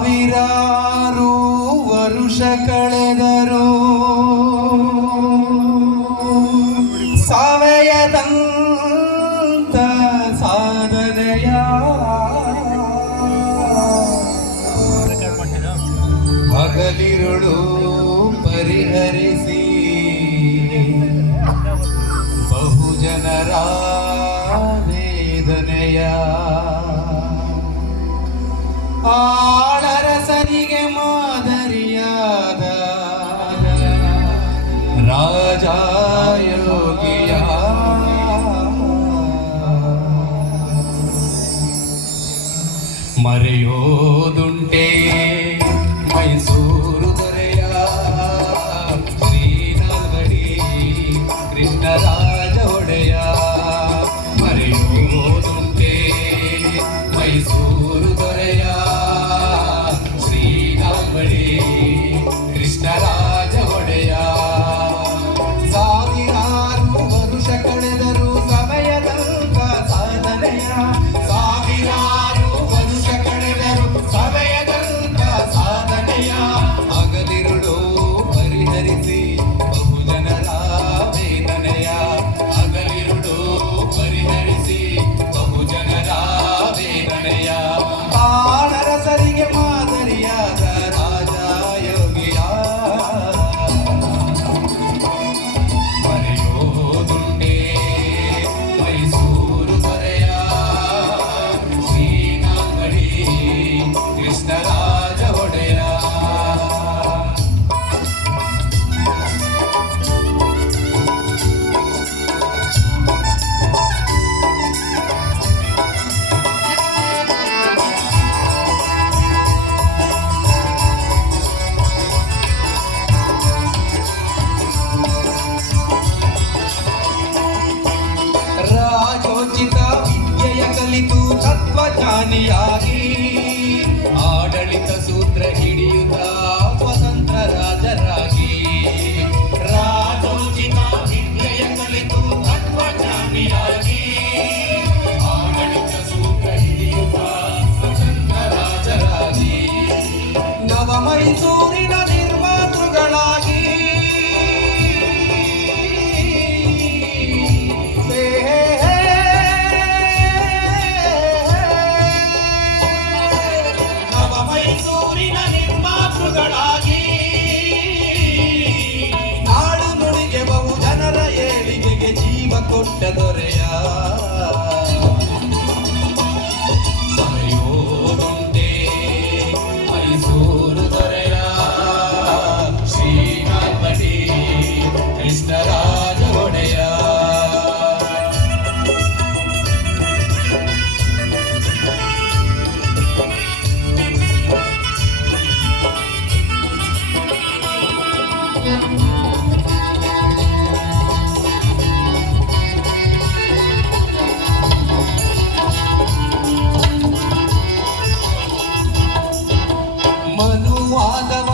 ಸಾವಿರಾರು ವರುಷ ಕಳೆದರು ಸಾವಯದಂತ ಸಾಧನೆಯ ಹಗಲಿರುಳು ಪರಿಹರಿಸಿ ಬಹುಜನರ ವೇದನೆಯ ಆಳರಸನಿಗೆ ಮಾದರಿಯಾದ ರಾಜಯೋಗಿಯ ಮರೆಯೋದುಂಟೆ ಮೈಸೂರು ದೊರೆಯ ಶ್ರೀನಾಲ್ಗಡಿ ಕೃಷ್ಣರಾಜ ಒಡೆಯ ಮರೆಯೋದುಂಟೆ ಮೈಸೂರು ದೊರೆಯ ಶ್ರೀನಾಲ್ಗಡಿ ಕೃಷ್ಣರಾಜ ಒಡೆಯ ಸಾವಿರಾರು ವರುಷ ಕಳೆದರು ಸಮಯದಂತ ಸಾಧನೆಯ ಸಾವಿರಾರು ವರುಷ ಕಳೆದರು ಸಮಯದಂತ ಸಾಧನೆಯ ಹಗಲಿರುಳು ಪರಿಹರಿಸಿ ಬಹುಜನರ ವೇದನೆಯ ಹಗಲಿರುಳು ಪರಿಹರಿಸಿ ಬಹುಜನರ ವೇದನೆಯ ಆಳರಸರಿಗೆ ಮಾದರಿಯಾದ ರಾಜಯೋಗಿಯ ಮರೆಯೋದುಂಟೆ ಮೈಸೂರು ದೊರೆಯ ಶ್ರೀನಾಲ್ಗಡಿ ಕೃಷ್ಣರಾಜ ಒಡೆಯ ರಾಜೋಚಿತ ವಿದ್ಯೆಯ ಕಲಿತು ತತ್ವಜ್ಞಾನಿಯಾಗಿ ಆಡಳಿತ ಸೂತ್ರ ಹಿಡಿಯುತ್ತ ಸ್ವತಂತ್ರ ರಾಜರಾಗಿ ರಾಜೋಚಿತ ವಿದ್ಯೆಯ ಕಲಿತು ತತ್ವಜ್ಞಾನಿಯಾಗಿ ಆಡಳಿತ ಸೂತ್ರ ಹಿಡಿಯುತ್ತ ಸ್ವತಂತ್ರ ರಾಜರಾಗಿ ನವ ಮೈಸೂರಿನ ನಿರ್ಮಾತೃಗಳಾಗಿ ಮೈಸೂರಿನ ನಿರ್ಮಾತೃಗಳಾಗಿ ನಾಡು ನುಡಿಗೆ ಬಹು ಜನರ ಏಳಿಗೆಗೆ ಜೀವ ಕೊಟ್ಟ ದೊರೆಯ ಮರೆಯೋದುಂಟೆ ಮೈಸೂರು ದೊರೆಯ ಶ್ರೀನಾಲ್ಗಡಿ ಕೃಷ್ಣರಾಜ ಒಡೆಯ ಮನುವಾದವ